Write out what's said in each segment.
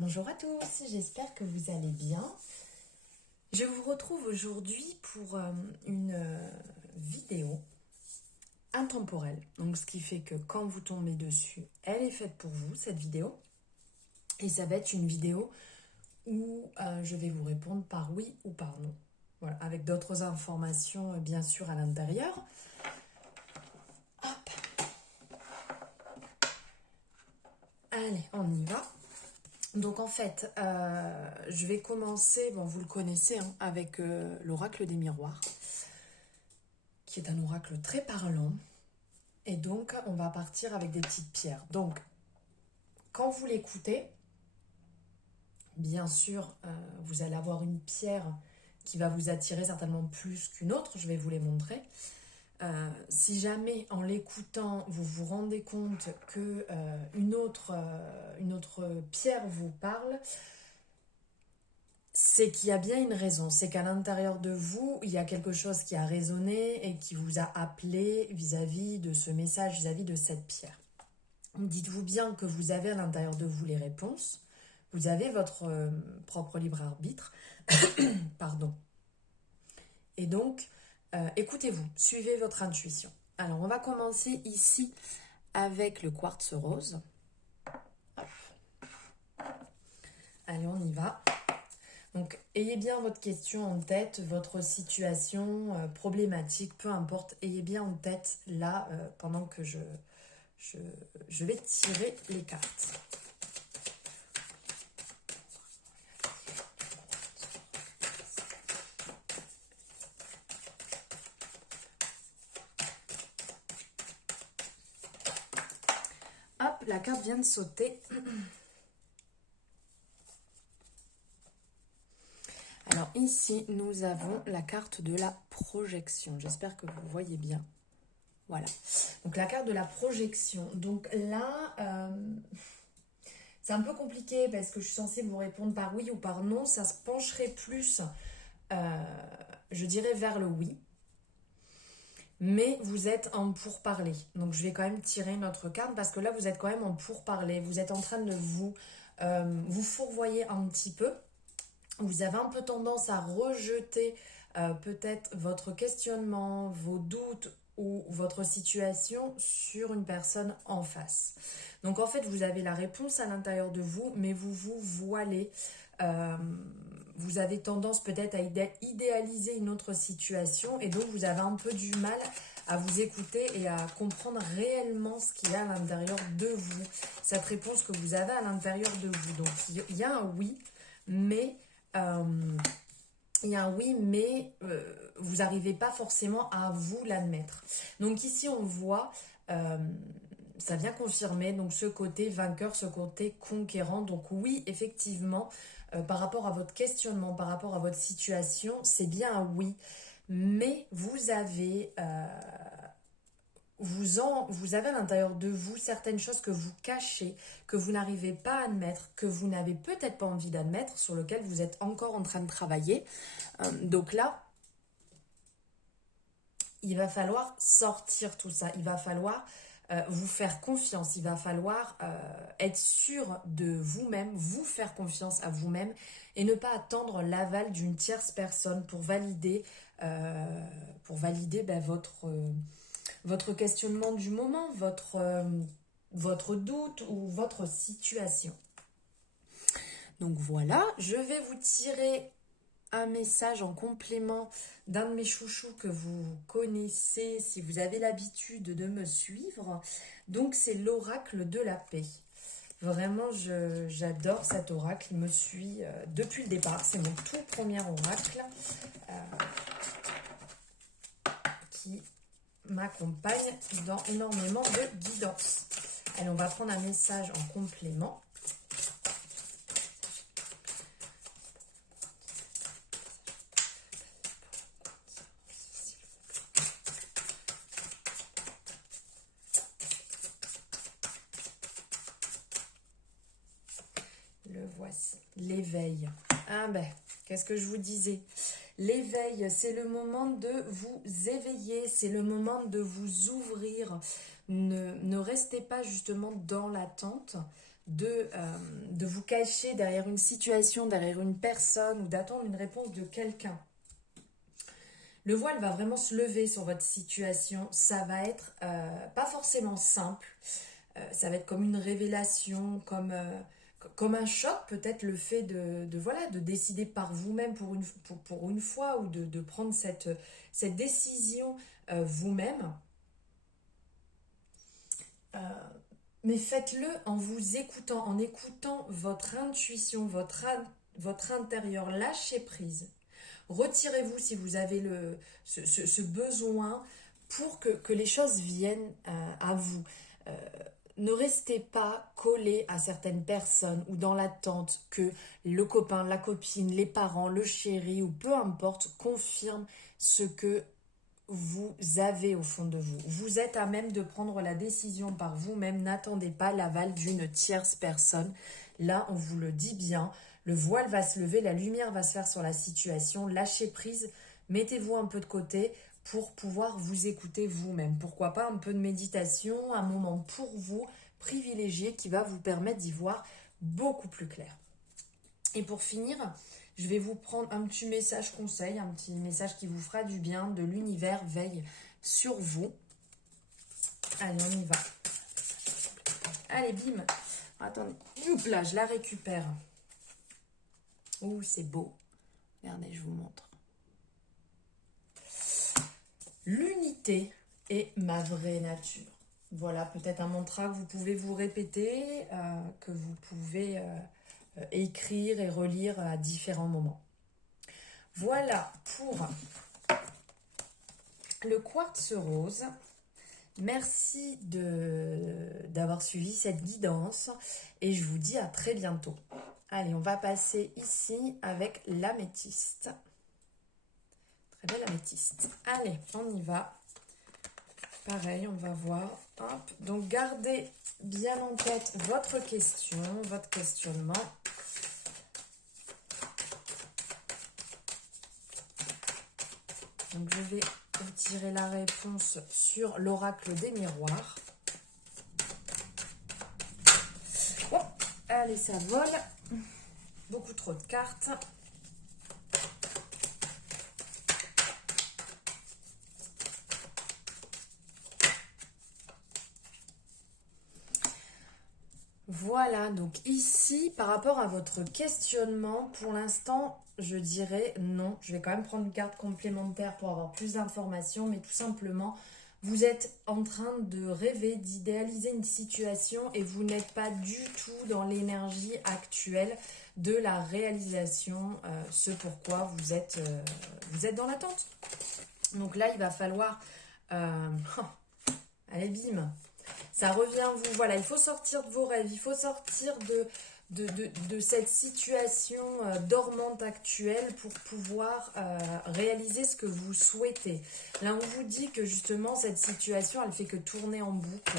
Bonjour à tous, j'espère que vous allez bien. Je vous retrouve aujourd'hui pour une vidéo intemporelle. Donc ce qui fait que quand vous tombez dessus, elle est faite pour vous, cette vidéo. Et ça va être une vidéo où je vais vous répondre par oui ou par non. Voilà, avec d'autres informations bien sûr à l'intérieur. Hop. Allez, on y va. Donc en fait, je vais commencer, bon vous le connaissez, hein, avec l'oracle des miroirs, qui est un oracle très parlant. Et donc on va partir avec des petites pierres. Donc quand vous l'écoutez, bien sûr, vous allez avoir une pierre qui va vous attirer certainement plus qu'une autre, je vais vous les montrer. Si jamais en l'écoutant vous vous rendez compte que une autre pierre vous parle, c'est qu'il y a bien une raison, c'est qu'à l'intérieur de vous, il y a quelque chose qui a résonné et qui vous a appelé vis-à-vis de ce message, vis-à-vis de cette pierre. Dites-vous bien que vous avez à l'intérieur de vous les réponses, vous avez votre propre libre arbitre, pardon. Et donc, écoutez-vous, suivez votre intuition. Alors, on va commencer ici avec le quartz rose. Hop. Allez, on y va. Donc, ayez bien votre question en tête, votre situation problématique, peu importe, ayez bien en tête là, pendant que je vais tirer les cartes. Hop, la carte vient de sauter. Alors ici, nous avons la carte de la projection. J'espère que vous voyez bien. Voilà. Donc la carte de la projection. Donc là, c'est un peu compliqué parce que je suis censée vous répondre par oui ou par non. Ça se pencherait plus, je dirais, vers le oui. Mais vous êtes en pourparler. Donc je vais quand même tirer une autre carte parce que là, vous êtes quand même en pourparler. Vous êtes en train de vous fourvoyer un petit peu. Vous avez un peu tendance à rejeter peut-être votre questionnement, vos doutes ou votre situation sur une personne en face. Donc en fait, vous avez la réponse à l'intérieur de vous, mais vous vous voilez. Vous avez tendance peut-être à idéaliser une autre situation et donc vous avez un peu du mal à vous écouter et à comprendre réellement ce qu'il y a à l'intérieur de vous. Cette réponse que vous avez à l'intérieur de vous. Donc il y a un oui, mais... il y a un oui, mais vous n'arrivez pas forcément à vous l'admettre. Donc ici, on voit, ça vient confirmer donc ce côté vainqueur, ce côté conquérant. Donc oui, effectivement, par rapport à votre questionnement, par rapport à votre situation, c'est bien un oui, mais vous avez... vous avez à l'intérieur de vous certaines choses que vous cachez, que vous n'arrivez pas à admettre, que vous n'avez peut-être pas envie d'admettre, sur lesquelles vous êtes encore en train de travailler. Donc là, il va falloir sortir tout ça. Il va falloir vous faire confiance. Il va falloir être sûr de vous-même, vous faire confiance à vous-même et ne pas attendre l'aval d'une tierce personne pour valider, votre questionnement du moment, votre doute ou votre situation. Donc voilà, je vais vous tirer un message en complément d'un de mes chouchous que vous connaissez si vous avez l'habitude de me suivre. Donc c'est l'oracle de la paix. Vraiment, j'adore cet oracle. Il me suit depuis le départ. C'est mon tout premier oracle qui m'accompagne dans énormément de guidance. Allez, on va prendre un message en complément. Le voici, l'éveil. Ah ben, qu'est-ce que je vous disais? L'éveil, c'est le moment de vous éveiller, c'est le moment de vous ouvrir. Ne restez pas justement dans l'attente. de vous cacher derrière une situation, derrière une personne ou d'attendre une réponse de quelqu'un. Le voile va vraiment se lever sur votre situation. Ça va être pas forcément simple. Ça va être comme une révélation, comme un choc, peut-être le fait de décider par vous-même pour une fois ou de prendre cette décision vous-même. Mais faites-le en vous écoutant, en écoutant votre intuition, votre intérieur. Lâchez prise. Retirez-vous si vous avez ce besoin pour que les choses viennent à vous. Ne restez pas collé à certaines personnes ou dans l'attente que le copain, la copine, les parents, le chéri ou peu importe confirme ce que vous avez au fond de vous. Vous êtes à même de prendre la décision par vous-même. N'attendez pas l'aval d'une tierce personne. Là, on vous le dit bien. Le voile va se lever, la lumière va se faire sur la situation. Lâchez prise, mettez-vous un peu de côté pour pouvoir vous écouter vous-même. Pourquoi pas un peu de méditation, un moment pour vous, privilégié, qui va vous permettre d'y voir beaucoup plus clair. Et pour finir, je vais vous prendre un petit message conseil, un petit message qui vous fera du bien, de l'univers veille sur vous. Allez, on y va. Allez, bim. Attendez, hop là, je la récupère. Ouh, c'est beau. Regardez, je vous montre. L'unité est ma vraie nature. Voilà, peut-être un mantra que vous pouvez vous répéter, que vous pouvez écrire et relire à différents moments. Voilà pour le quartz rose. Merci d'avoir suivi cette guidance et je vous dis à très bientôt. Allez, on va passer ici avec l'améthyste. Très belle améthyste. Allez, on y va. Pareil, on va voir. Hop. Donc, gardez bien en tête votre question, votre questionnement. Donc, je vais vous tirer la réponse sur l'oracle des miroirs. Oh, allez, ça vole. Beaucoup trop de cartes. Voilà, donc ici, par rapport à votre questionnement, pour l'instant, je dirais non. Je vais quand même prendre une carte complémentaire pour avoir plus d'informations, mais tout simplement, vous êtes en train de rêver, d'idéaliser une situation et vous n'êtes pas du tout dans l'énergie actuelle de la réalisation, ce pourquoi vous êtes dans l'attente. Donc là, il va falloir... allez, bim. Ça revient à vous. Voilà, il faut sortir de vos rêves. Il faut sortir de cette situation dormante actuelle pour pouvoir réaliser ce que vous souhaitez. Là, on vous dit que justement, cette situation, elle fait que tourner en boucle.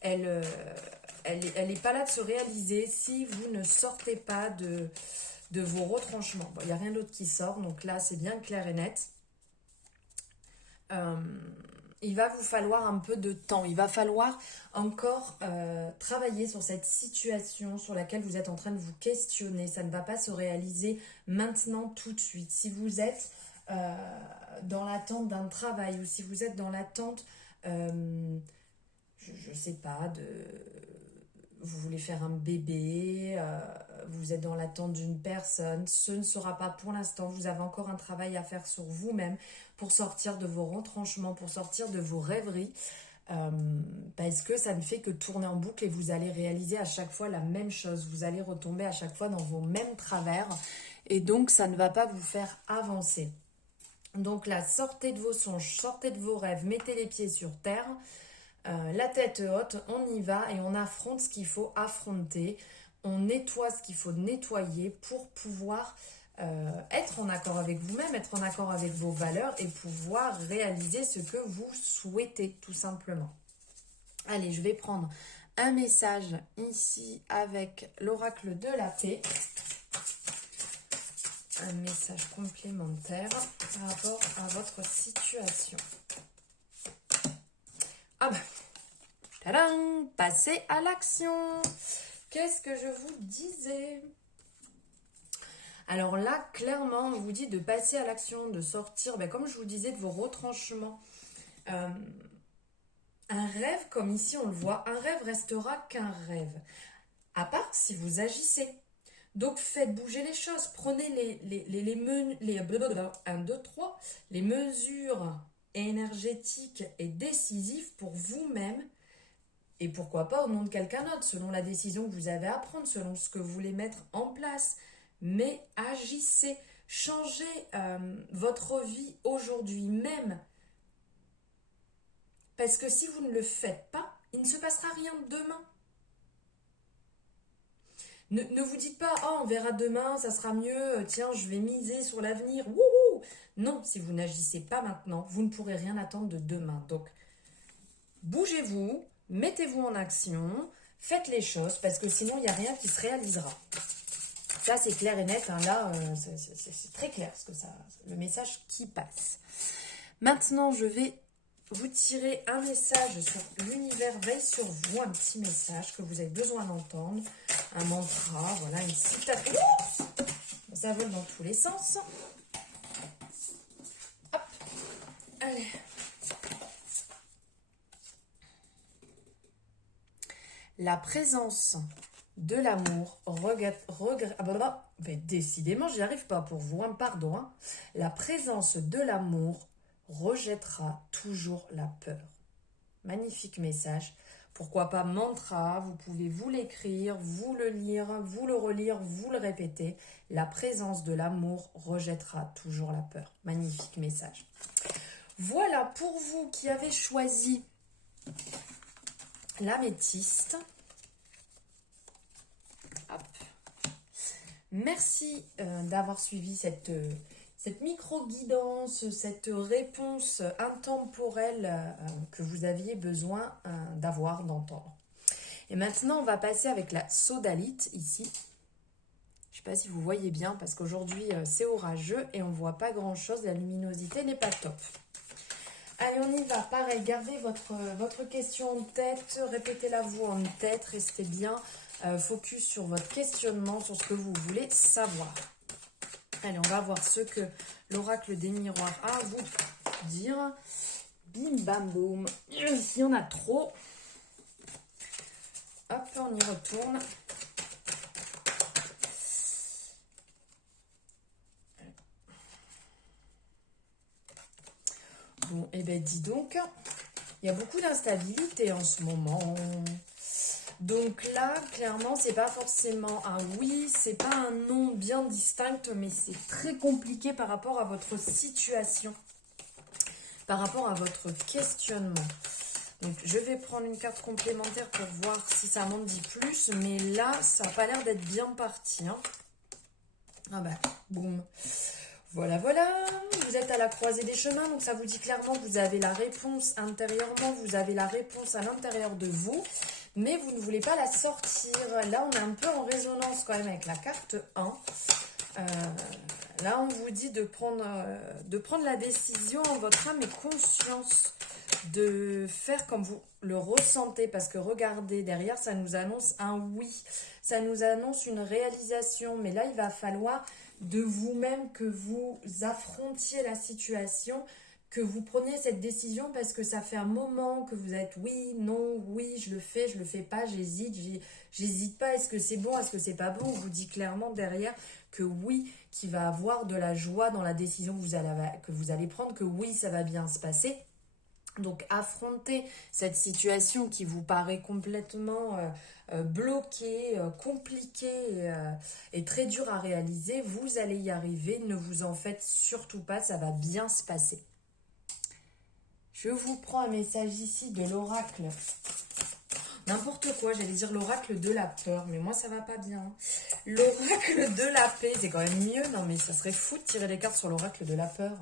Elle n'est pas là de se réaliser si vous ne sortez pas de vos retranchements. Bon, il n'y a rien d'autre qui sort. Donc là, c'est bien clair et net. Il va vous falloir un peu de temps. Il va falloir encore travailler sur cette situation sur laquelle vous êtes en train de vous questionner. Ça ne va pas se réaliser maintenant, tout de suite. Si vous êtes dans l'attente d'un travail ou si vous êtes dans l'attente, je sais pas, vous voulez faire un bébé, vous êtes dans l'attente d'une personne, ce ne sera pas pour l'instant. Vous avez encore un travail à faire sur vous-même pour sortir de vos retranchements, pour sortir de vos rêveries, parce que ça ne fait que tourner en boucle et vous allez réaliser à chaque fois la même chose. Vous allez retomber à chaque fois dans vos mêmes travers et donc ça ne va pas vous faire avancer. Donc là, sortez de vos songes, sortez de vos rêves, mettez les pieds sur terre. La tête haute, on y va et on affronte ce qu'il faut affronter. On nettoie ce qu'il faut nettoyer pour pouvoir être en accord avec vous-même, être en accord avec vos valeurs et pouvoir réaliser ce que vous souhaitez, tout simplement. Allez, je vais prendre un message ici avec l'oracle de la paix. Un message complémentaire par rapport à votre situation. Ah bah, tadam, passez à l'action. Qu'est-ce que je vous disais? Alors là, clairement, on vous dit de passer à l'action, de sortir, ben, comme je vous disais, de vos retranchements. Un rêve, comme ici on le voit, un rêve restera qu'un rêve. À part si vous agissez. Donc faites bouger les choses, prenez les mesures énergétiques et décisives pour vous-même et pourquoi pas au nom de quelqu'un d'autre, selon la décision que vous avez à prendre, selon ce que vous voulez mettre en place. Mais agissez, changez votre vie aujourd'hui même. Parce que si vous ne le faites pas, il ne se passera rien demain. Ne vous dites pas, oh, on verra demain, ça sera mieux, tiens, je vais miser sur l'avenir. Wouhou! Non, si vous n'agissez pas maintenant, vous ne pourrez rien attendre de demain. Donc, bougez-vous, mettez-vous en action, faites les choses, parce que sinon, il n'y a rien qui se réalisera. Ça, c'est clair et net. Hein, là, c'est très clair, ce que le message qui passe. Maintenant, je vais vous tirer un message sur l'univers, veille sur vous, un petit message que vous avez besoin d'entendre, un mantra, voilà, une citation. Ça vole dans tous les sens. Hop, allez. La présence de l'amour, décidément, j'y arrive pas pour vous, hein, pardon. Hein. La présence de l'amour rejettera toujours la peur. Magnifique message. Pourquoi pas mantra, vous pouvez vous l'écrire, vous le lire, vous le relire, vous le répéter. La présence de l'amour rejettera toujours la peur. Magnifique message. Voilà pour vous qui avez choisi l'améthyste. Hop. Merci d'avoir suivi cette micro-guidance, cette réponse intemporelle que vous aviez besoin d'avoir, d'entendre. Et maintenant, on va passer avec la sodalite ici. Je ne sais pas si vous voyez bien parce qu'aujourd'hui, c'est orageux et on ne voit pas grand-chose. La luminosité n'est pas top. Allez, on y va. Pareil, gardez votre question en tête, répétez-la vous en tête, restez bien focus sur votre questionnement, sur ce que vous voulez savoir. Allez, on va voir ce que l'oracle des miroirs a à vous dire. Bim, bam, boum. S'il y en a trop, hop, on y retourne. Bon, et ben dis donc, il y a beaucoup d'instabilité en ce moment. Donc là, clairement, c'est pas forcément un oui, c'est pas un non bien distinct, mais c'est très compliqué par rapport à votre situation, par rapport à votre questionnement. Donc, je vais prendre une carte complémentaire pour voir si ça m'en dit plus, mais là, ça n'a pas l'air d'être bien parti. Hein. Ah bah, boum. Voilà, voilà, vous êtes à la croisée des chemins, donc ça vous dit clairement que vous avez la réponse intérieurement, vous avez la réponse à l'intérieur de vous, mais vous ne voulez pas la sortir. Là, on est un peu en résonance quand même avec la carte 1. Là, on vous dit de prendre la décision en votre âme et conscience, de faire comme vous le ressentez, parce que regardez, derrière, ça nous annonce un oui, ça nous annonce une réalisation, mais là, il va falloir de vous-même que vous affrontiez la situation, que vous preniez cette décision parce que ça fait un moment que vous êtes oui, non, oui, je le fais pas, j'hésite pas, est-ce que c'est bon, est-ce que c'est pas bon, on vous dit clairement derrière que oui, qu'il va avoir de la joie dans la décision que vous allez prendre, que oui, ça va bien se passer. Donc affronter cette situation qui vous paraît complètement bloquée, compliquée et très dure à réaliser, vous allez y arriver, ne vous en faites surtout pas, ça va bien se passer. Je vous prends un message ici de l'oracle, n'importe quoi, j'allais dire l'oracle de la peur, mais moi ça va pas bien. L'oracle de la paix, c'est quand même mieux, non mais ça serait fou de tirer les cartes sur l'oracle de la peur.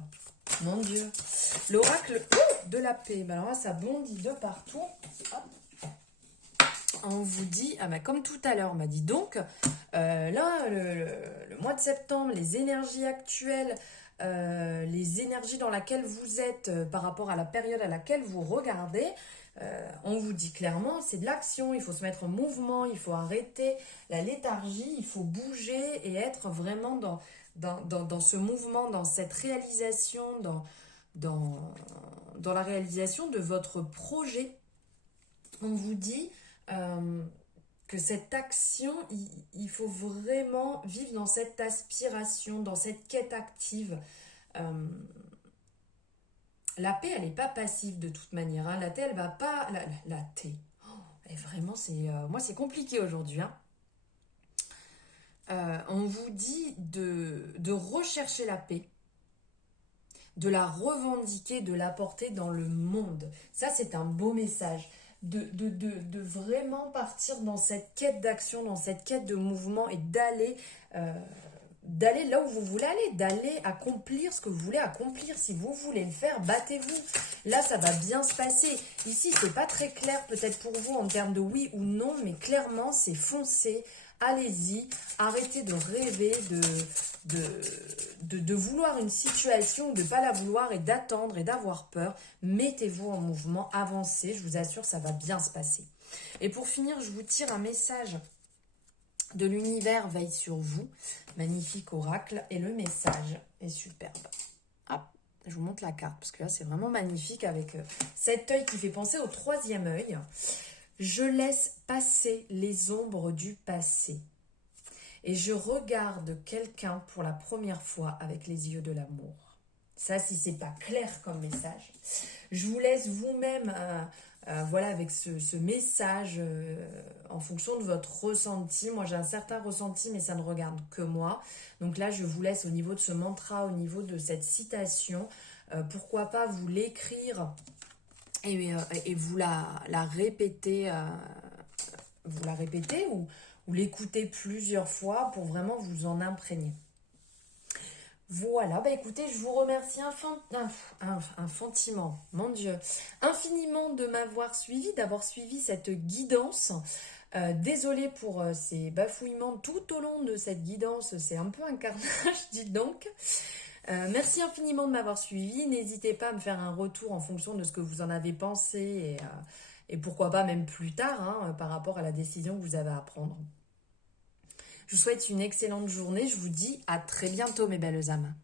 Mon Dieu. L'oracle de la paix. Ben alors là, ça bondit de partout. Hop. On vous dit, ah ben comme tout à l'heure, on m'a dit donc, là, le mois de septembre, les énergies actuelles, les énergies dans lesquelles vous êtes par rapport à la période à laquelle vous regardez, On vous dit clairement, c'est de l'action, il faut se mettre en mouvement, il faut arrêter la léthargie, il faut bouger et être vraiment dans ce mouvement, dans cette réalisation, dans la réalisation de votre projet. On vous dit que cette action, il faut vraiment vivre dans cette aspiration, dans cette quête active. La paix, elle n'est pas passive de toute manière. Hein. La paix, elle va pas... La paix. Oh, et vraiment, moi, c'est compliqué aujourd'hui. Hein. On vous dit de rechercher la paix, de la revendiquer, de la porter dans le monde. Ça, c'est un beau message. De vraiment partir dans cette quête d'action, dans cette quête de mouvement et d'aller là où vous voulez aller, d'aller accomplir ce que vous voulez accomplir. Si vous voulez le faire, battez-vous. Là, ça va bien se passer. Ici, c'est pas très clair peut-être pour vous en termes de oui ou non, mais clairement, c'est foncé. Allez-y, arrêtez de rêver, de vouloir une situation, de ne pas la vouloir et d'attendre et d'avoir peur. Mettez-vous en mouvement, avancez, je vous assure, ça va bien se passer. Et pour finir, je vous tire un message de l'univers veille sur vous. Magnifique oracle. Et le message est superbe. Hop, je vous montre la carte parce que là, c'est vraiment magnifique avec cet œil qui fait penser au troisième œil. Je laisse passer les ombres du passé et je regarde quelqu'un pour la première fois avec les yeux de l'amour. Ça, si c'est pas clair comme message, je vous laisse vous-même voilà, avec ce message en fonction de votre ressenti. Moi, j'ai un certain ressenti, mais ça ne regarde que moi. Donc là, je vous laisse au niveau de ce mantra, au niveau de cette citation. Pourquoi pas vous l'écrire et vous la répéter, ou l'écouter plusieurs fois pour vraiment vous en imprégner. Voilà, bah écoutez, je vous remercie infiniment, mon Dieu, infiniment de m'avoir suivi, d'avoir suivi cette guidance. Désolée pour ces bafouillements tout au long de cette guidance, c'est un peu un carnage, dites donc. Merci infiniment de m'avoir suivi. N'hésitez pas à me faire un retour en fonction de ce que vous en avez pensé et pourquoi pas même plus tard hein, par rapport à la décision que vous avez à prendre. Je vous souhaite une excellente journée. Je vous dis à très bientôt mes belles âmes.